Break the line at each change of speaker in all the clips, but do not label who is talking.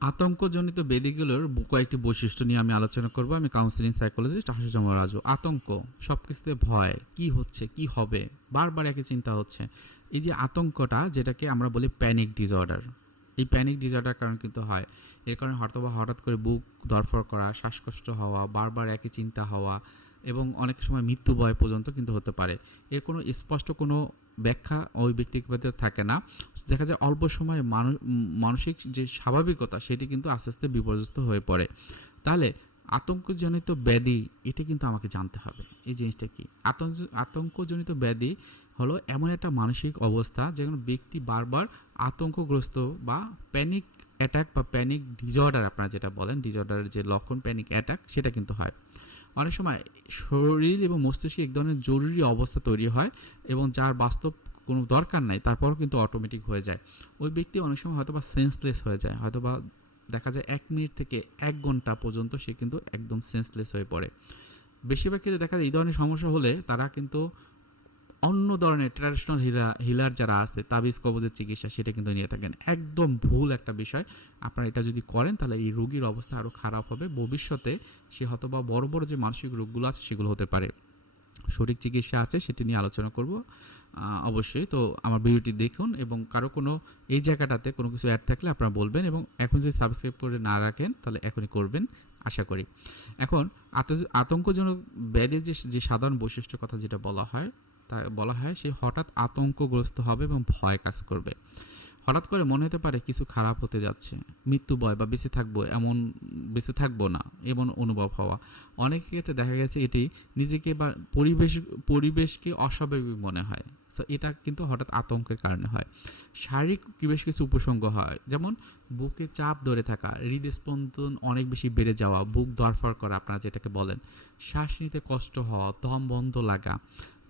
আতঙ্কজনিত বেদিগুলোর কয়েকটি বৈশিষ্ট্য নিয়ে আমি আলোচনা করব। আমি কাউন্সিলিং সাইকোলজিস্ট আশুজাম রাজু। আতঙ্ক সব কিছুতে ভয়, কি হচ্ছে, কি হবে, বারবার একই চিন্তা হচ্ছে। এই যে আতঙ্কটা, যেটাকে আমরা বলি প্যানিক ডিসঅর্ডার এই প্যানিক ডিসঅর্ডার কারণ কিন্তু হয়। এর কারণে হয়তো বা হঠাৎ করে বুক ধরফর করা, শ্বাসকষ্ট হওয়া, বারবার একই চিন্তা হওয়া এবং অনেক সময় মৃত্যু ভয় পর্যন্ত কিন্তু হতে পারে। এর কোনো স্পষ্ট কোনো ব্যাখ্যা ওই ব্যক্তির ভেতরে থাকে না। দেখা যায় অল্প সময়ে মানু- মানসিক যে স্বাভাবিকতা সেটি কিন্তু আস্তে আস্তে বিপর্যস্ত হয়ে পড়ে। তাহলে আতঙ্কজনিত ব্যাধি, এটা কিন্তু আমাকে জানতে হবে। এই জিনিসটা কি? আতঙ্ক, আতঙ্কজনিত ব্যাধি হলো এমন একটা মানসিক অবস্থা যেখানে ব্যক্তি বারবার আতঙ্কগ্রস্ত বা প্যানিক অ্যাটাক বা প্যানিক ডিজঅর্ডার আপনারা যেটা বলেন ডিজঅর্ডারের যে লক্ষণ প্যানিক অ্যাটাক সেটা কিন্তু হয়। অনেক সময় শরীর এবং মস্তিষ্কে এক ধরনের জরুরি অবস্থা তৈরি হয় এবং যার বাস্তব কোনো দরকার নাই, তারপরও কিন্তু অটোমেটিক হয়ে যায়। ওই ব্যক্তি অনেক সময় হয়তো বা সেন্সলেস হয়ে যায়, হয়তো বা দেখা যায় এক মিনিট থেকে এক ঘণ্টা পর্যন্ত সে কিন্তু একদম সেন্সলেস হয়ে পড়ে। বেশিরভাগ ক্ষেত্রে দেখা যায় এই ধরনের সমস্যা হলে তারা কিন্তু অন্য ধরনের ট্র্যাডিশনাল হিলা হিলার যারা আছে, তাবিজ, কবজের চিকিৎসা, সেটা কিন্তু নিয়ে থাকেন। একদম ভুল একটা বিষয়। আপনারা এটা যদি করেন, তাহলে এই রোগীর অবস্থা আরও খারাপ হবে। ভবিষ্যতে সে হয়তো বা বড় বড় যে মানসিক রোগগুলো আছে, সেগুলো হতে পারে। সঠিক চিকিৎসা আছে, সেটি নিয়ে আলোচনা করব। অবশ্যই। তো আমার ভিডিওটি দেখুন এবং কারও কোনো, এই জায়গাটাতে কোনো কিছু অ্যাড থাকলে আপনারা বলবেন এবং এখন যদি সাবস্ক্রাইব করে না রাখেন, তাহলে এখনই করবেন, আশা করি। এখন, আত- আতঙ্কজনক ব্যাধির যে যে সাধারণ বৈশিষ্ট্য কথা যেটা বলা হয় তা বলা হয় সে হঠাৎ আতঙ্কগ্রস্ত হবে এবং ভয় কাজ করবে। হঠাৎ করে মনে হতে পারে কিছু খারাপ হতে যাচ্ছে। মৃত্যু ভয় বা বেঁচে থাকব এমন, বেঁচে থাকব না, এমন অনুভব হওয়া। অনেক ক্ষেত্রে দেখা গেছে এটি নিজেকে বা পরিবেশ, পরিবেশকে অস্বাভাবিক মনে হয়। এটা কিন্তু হঠাৎ আতঙ্কের কারণে হয়। শারীরিক বেশ কিছু উপসঙ্গ হয়। যেমন বুকে চাপ ধরে থাকা, হৃদস্পন্দন অনেক বেশি বেড়ে যাওয়া, বুক দরফর করা, আপনারা যেটাকে বলেন, শ্বাস নিতে কষ্ট হওয়া, দম বন্ধ লাগা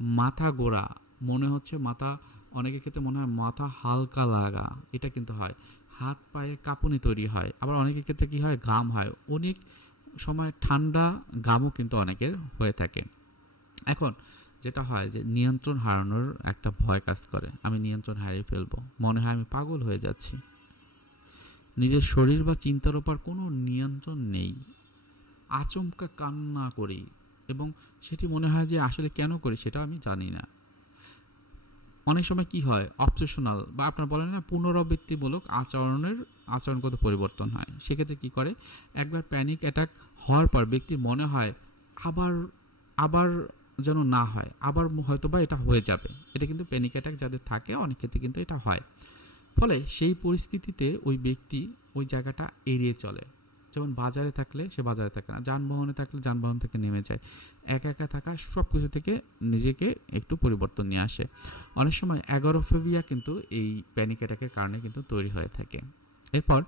মাথা গোড়া। মনে হচ্ছে মাথা, অনেকের ক্ষেত্রে মনে হয় মাথা হালকা লাগা। এটা কিন্তু হয়। হাত পায়ে কাঁপুনি তৈরি হয়। আবার অনেকের ক্ষেত্রে কি হয়? ঘাম হয়। অনেক সময় ঠান্ডা ঘামও কিন্তু অনেকের হয়ে থাকে। এখন যেটা হয় যে নিয়ন্ত্রণ হারানোর একটা ভয় কাজ করে। আমি নিয়ন্ত্রণ হারিয়ে ফেলব। মনে হয় আমি পাগল হয়ে যাচ্ছি। নিজের শরীর বা চিন্তার ওপর কোনো নিয়ন্ত্রণ নেই। আচমকা কান্না করি। এবং সেটি মনে হয় যে আসলে কেন করি সেটা আমি জানি না। অনেক সময় কি হয় অবসেশনাল বা আপনার বলেন না পুনরাবৃত্তিমূলক আচরণের আচরণগত পরিবর্তন হয়। সেক্ষেত্রে কি করে? একবার প্যানিক অ্যাটাক হওয়ার পর ব্যক্তির মনে হয় আবার আবার যেন না হয়, আবার হয়তো বা এটা হয়ে যাবে। এটা কিন্তু প্যানিক অ্যাটাক যাদের থাকে, অনেক ক্ষেত্রে কিন্তু এটা হয়। ফলে সেই পরিস্থিতিতে ওই ব্যক্তি ওই জায়গাটা এড়িয়ে চলে। যেমন বাজারে থাকলে সে বাজারে থাকে না, যানবাহনে থাকলে যানবাহন থেকে নেমে যায়। একা একা থাকা সব কিছু থেকে নিজেকে একটু পরিবর্তন নিয়ে আসে। অনেক সময় অ্যাগোরোফোবিয়া কিন্তু এই প্যানিক অ্যাটাকের কারণে কিন্তু তৈরি হয়ে থাকে। এরপর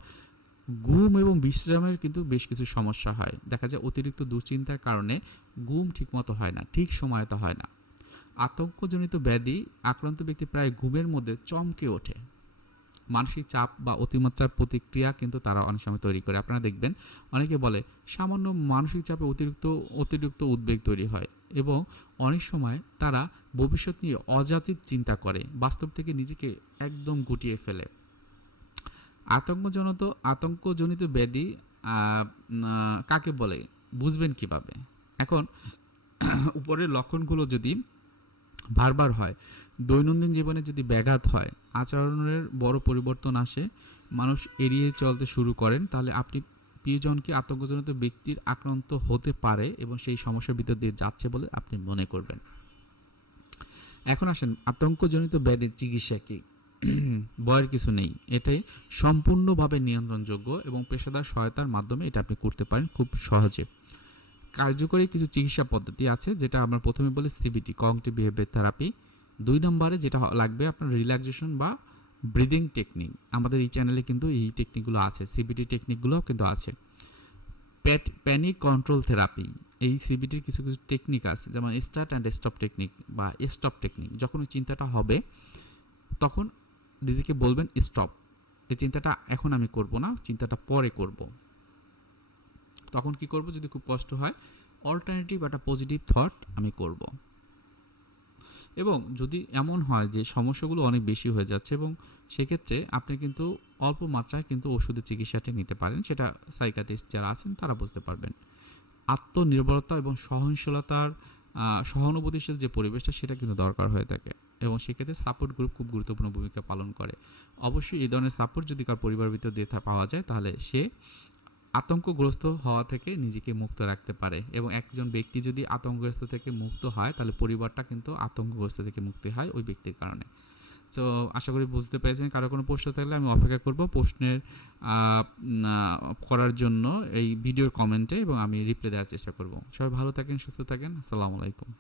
ঘুম এবং বিশ্রামের কিন্তু বেশ কিছু সমস্যা হয়। দেখা যায় অতিরিক্ত দুশ্চিন্তার কারণে ঘুম ঠিকমতো হয় না, ঠিক সময়তে হয় না। আতঙ্কজনিত ব্যাধি আক্রান্ত ব্যক্তি প্রায় ঘুমের মধ্যে চমকে ওঠে। মানসিক চাপ বা অতিমাত্রার প্রতিক্রিয়া কিন্তু তারা অনেক সময় তৈরি করে। আপনারা দেখবেন অনেকে বলে, সামান্য মানসিক চাপে অতিরিক্ত অতিরিক্ত উদ্বেগ তৈরি হয় এবং অনেক সময় তারা ভবিষ্যৎ নিয়ে অজাতির চিন্তা করে, বাস্তব থেকে নিজেকে একদম গুটিয়ে ফেলে। আতঙ্কজনিত আতঙ্কজনিত ব্যাধি কাকে বলে? বুঝবেন কীভাবে? এখন, উপরের লক্ষণগুলো যদি বারবার হয়। দৈনন্দিন জীবনে যদি ব্যাঘাত হয়, আচরণের বড় পরিবর্তন আসে, মানুষ এড়িয়ে চলতে শুরু করেন, তাহলে আপনি প্রিয়জনকে আতঙ্কজনিত ব্যক্তির আক্রান্ত হতে পারে এবং সেই সমস্যার ভিতর দিয়ে যাচ্ছে বলে আপনি মনে করবেন। এখন আসেন, আতঙ্কজনিত ব্যাধির চিকিৎসা কি? ভয়ের কিছু নেই। এটাই সম্পূর্ণভাবে নিয়ন্ত্রণযোগ্য এবং পেশাদার সহায়তার মাধ্যমে এটা আপনি করতে পারেন খুব সহজে। কার্যকরী কিছু চিকিৎসা পদ্ধতি আছে, যেটা আমরা প্রথমে বলি সিবিটি কগনিটিভ বিহেভিয়ার থেরাপি দুই নম্বরে যেটা লাগবে আপনার রিল্যাক্সেশন বা ব্রিদিং টেকনিক আমাদের এই চ্যানেলে কিন্তু এই টেকনিকগুলো আছে সিবিটি টেকনিকগুলোও কিন্তু আছে। প্যাট প্যানিক কন্ট্রোল থেরাপি এই সিবিটির কিছু কিছু টেকনিক আছে, যেমন স্টার্ট অ্যান্ড স্টপ টেকনিক বা স্টপ টেকনিক যখন ওই চিন্তাটা হবে, তখন নিজেকে বলবেন স্টপ এই চিন্তাটা এখন আমি করব না, চিন্তাটা পরে করব। তখন কি করব? যদি খুব কষ্ট হয় অল্টারনেটিভ একটা পজিটিভ থট আমি করব। এবং যদি এমন হয় যে সমস্যাগুলো অনেক বেশি হয়ে যাচ্ছে এবং সেক্ষেত্রে আপনি কিন্তু অল্প মাত্রায় কিন্তু ওষুধের চিকিৎসাটা নিতে পারেন, সেটা সাইকাটিস্ট যারা আছেন তারা বুঝতে পারবেন। আত্মনির্ভরতা এবং সহনশীলতার সহানুভূতিশীল যে পরিবেশটা সেটা কিন্তু দরকার হয়ে থাকে এবং সেক্ষেত্রে সাপোর্ট গ্রুপ খুব গুরুত্বপূর্ণ ভূমিকা পালন করে। অবশ্যই এই ধরনের সাপোর্ট যদি কার পরিবার ভিতর দিয়ে পাওয়া যায় তাহলে সে আতঙ্কগ্রস্ত হওয়া থেকে নিজেকে মুক্ত রাখতে পারে এবং একজন ব্যক্তি যদি আতঙ্কগ্রস্ত থেকে মুক্ত হয়, তাহলে পরিবারটা কিন্তু আতঙ্কগ্রস্ত থেকে মুক্তি হয় ওই ব্যক্তির কারণে। তো আশা করি বুঝতে পেরেছেন। কারও কোনো প্রশ্ন থাকলে আমি অপেক্ষা করব প্রশ্নের করার জন্য এই ভিডিওর কমেন্টে এবং আমি রিপ্লাই দেওয়ার চেষ্টা করব। সবাই ভালো থাকেন, সুস্থ থাকেন। আসসালামু আলাইকুম।